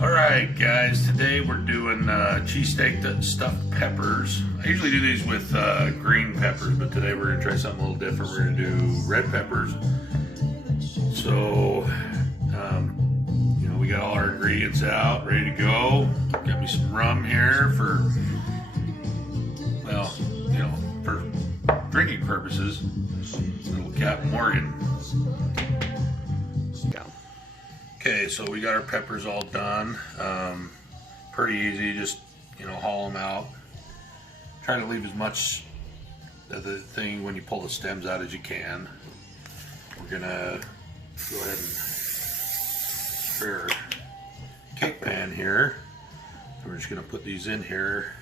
Alright guys, today we're doing cheesesteak stuffed peppers. I usually do these with green peppers, but today we're going to try something a little different. We're going to do red peppers. So, we got all our ingredients out, ready to go. Got me some rum here for, for drinking purposes. Little Captain Morgan. Okay, so we got our peppers all done. Pretty easy, just haul them out. Try to leave as much of the thing when you pull the stems out as you can. We're gonna go ahead and spray our cake pan here. We're just gonna put these in here.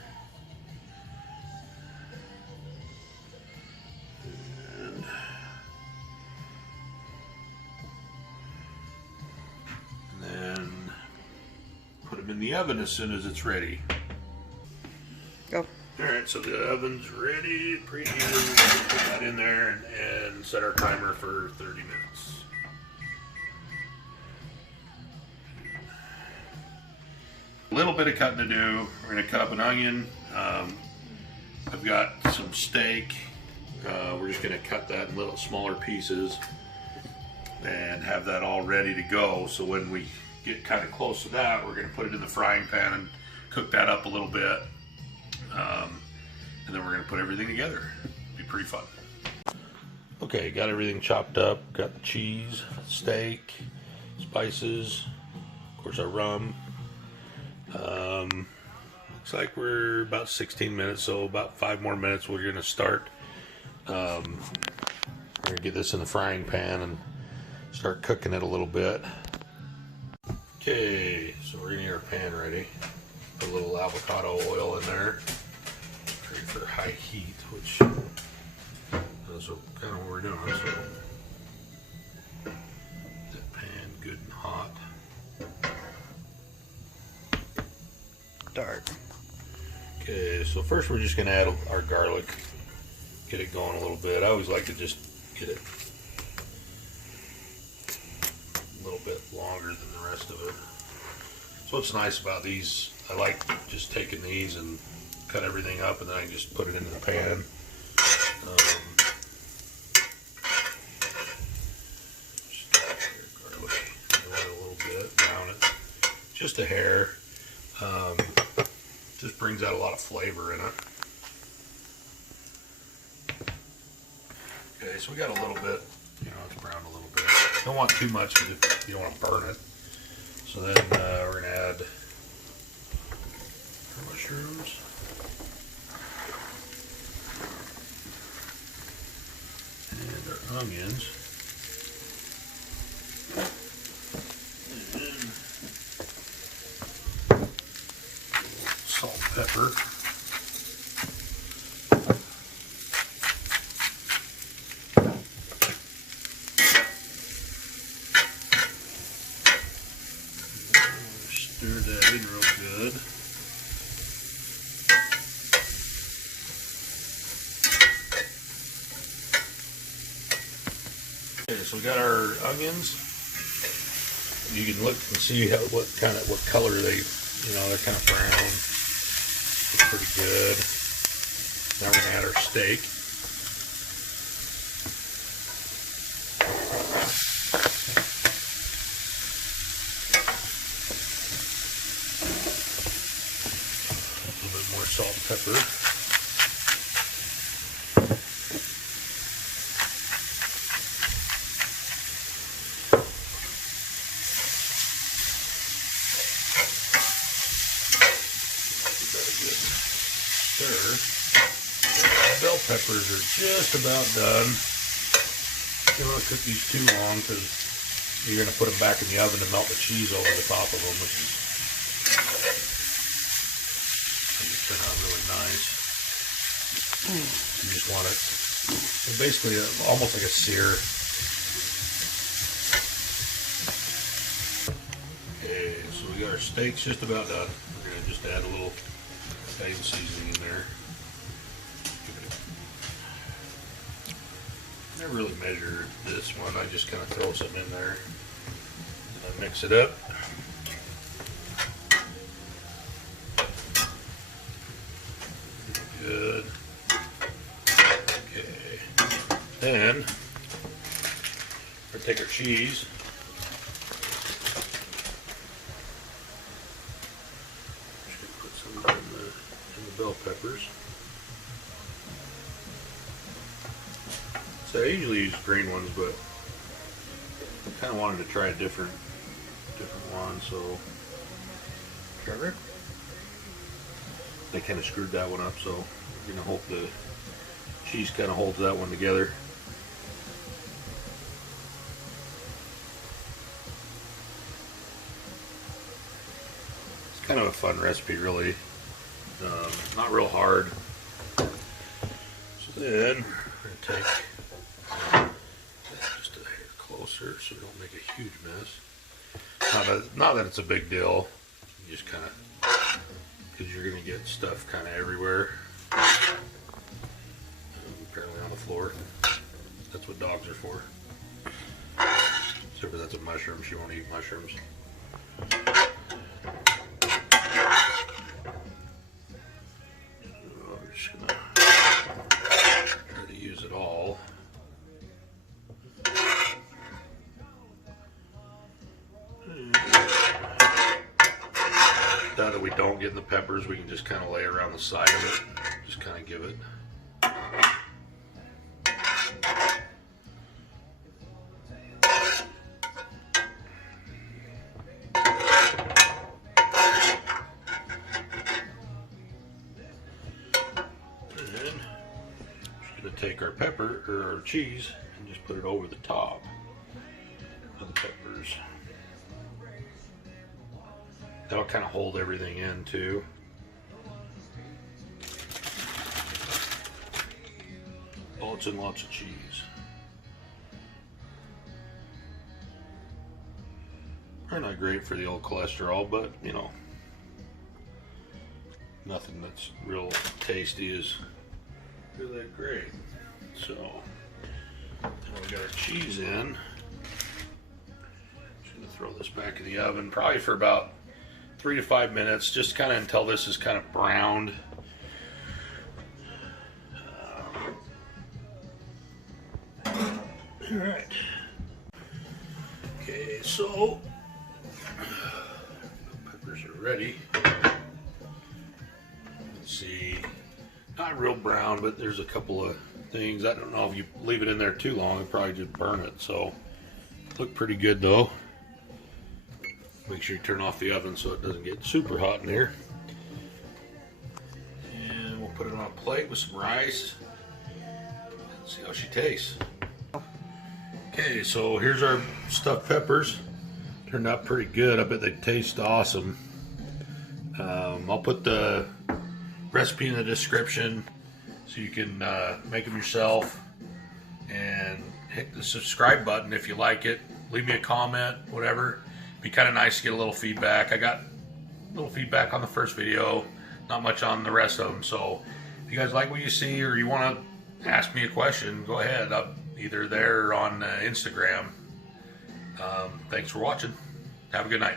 In the oven as soon as it's ready. Go. Alright, so the oven's ready, preheated. We're going to put that in there and set our timer for 30 minutes. A little bit of cutting to do. We're going to cut up an onion. I've got some steak. We're just going to cut that in little smaller pieces and have that all ready to go. So when we get kind of close to that, we're going to put it in the frying pan and cook that up a little bit, and then we're going to put everything together. It'll be pretty fun. Okay, got everything chopped up. Got the cheese, steak, spices, of course our rum. Looks like we're about 16 minutes, so about 5 more minutes we're going to start. We're going to get this in the frying pan and start cooking it a little bit. Okay, so we're gonna get our pan ready. Put a little avocado oil in there. Ready for high heat, which is kind of what we're doing. So that pan good and hot. Dark. Okay, so first we're just gonna add our garlic. Get it going a little bit. I always like to just get it a little bit longer than the rest of it. So what's nice about these, I like just taking these and cut everything up and then I can just put it into the pan. Just garlic, a little bit, brown it, just a hair. Just brings out a lot of flavor in it. Okay, so we got a little bit, it's browned a little bit. Don't want too much because you don't want to burn it. So then we're going to add our mushrooms. And our onions. And salt, pepper. Stir that in real good. Okay, so we got our onions. You can look and see what color they're kind of brown. It's pretty good. Now we're gonna add our steak. Salt and pepper. Give that a good stir. Bell peppers are just about done. You don't want to cook these too long because you're going to put them back in the oven to melt the cheese over the top of them, which is turn out really nice. You just want it basically almost like a sear. Okay, so we got our steaks just about done. We're going to just add a little Italian seasoning in there. Never really measure this one. I just kind of throw some in there and I mix it up. Then we'll take our cheese. Just gonna put some in the bell peppers. So I usually use green ones, but I kind of wanted to try a different one, so Trevor, they kind of screwed that one up, so we're gonna hope the cheese kind of holds that one together. It's kind of a fun recipe, really. Not real hard. So then we're gonna take just a hair closer so we don't make a huge mess. Not that it's a big deal. You just kind of, because you're gonna get stuff kind of everywhere. Apparently on the floor. That's what dogs are for. Except for that's a mushroom. She won't eat mushrooms. We're just gonna try to use it all. Now that we don't get the peppers, we can just kind of lay around the side of it. Just kind of give it. Take our pepper or our cheese and just put it over the top of the peppers. That'll kind of hold everything in too. Lots and lots of cheese. Probably not great for the old cholesterol, but you know, nothing that's real tasty is really that great. So now we got our cheese in. Just gonna throw this back in the oven, probably for about 3 to 5 minutes, just kind of until this is kind of browned. All right. Okay, so the peppers are ready. Let's see. Not real brown, but there's a couple of things. I don't know if you leave it in there too long, it'll probably just burn it. So, look pretty good though. Make sure you turn off the oven so it doesn't get super hot in here. And we'll put it on a plate with some rice. Let's see how she tastes. Okay, so here's our stuffed peppers. Turned out pretty good. I bet they taste awesome. I'll put the recipe in the description so you can make them yourself, and hit the subscribe button if you like it. Leave me a comment, whatever. Be kind of nice to get a little feedback. I got a little feedback on the first video, not much on the rest of them. So if you guys like what you see, or you want to ask me a question, go ahead. I'm either there or on Instagram. Thanks for watching. Have a good night.